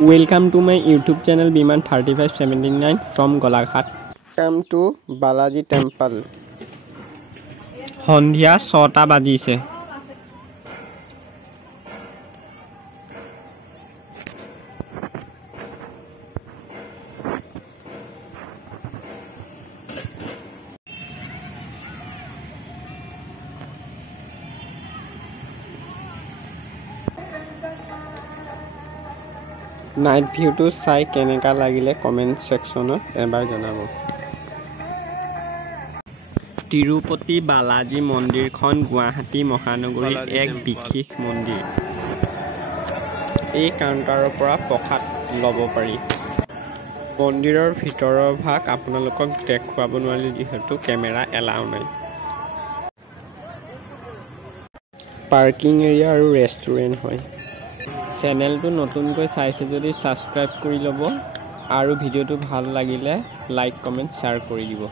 Welcome to my YouTube channel Biman 3579 from Golaghat. Come to Balaji Temple. Hondia 6টা বাজিছে। Night ভিউটো চাই কেনেকা লাগিলে কমেন্ট সেকশনত এবাৰ জনাব। তিৰুপতি বালাজী মন্দিৰখন গুৱাহাটী মহানগৰীৰ এক বিশেষ মন্দিৰ। এই কাউণ্টাৰৰ পৰা প্ৰসাদ ল'ব পাৰি। মন্দিৰৰ ভিতৰৰ ভাগ আপোনালোকক দেখুৱাব নোৱাৰিলে যিহেতু কেমেৰা এলাউ নাই। পাৰ্কিং এৰিয়া আৰু ৰেষ্টুৰেণ্ট হয়। চেনেলটো নতুনকৈ চাইছে যদি ছাবস্ক্ৰাইব কৰি ল'ব আৰু ভিডিঅ'টো ভাল লাগিলে লাইক কমেণ্ট শ্বেয়াৰ কৰি দিব।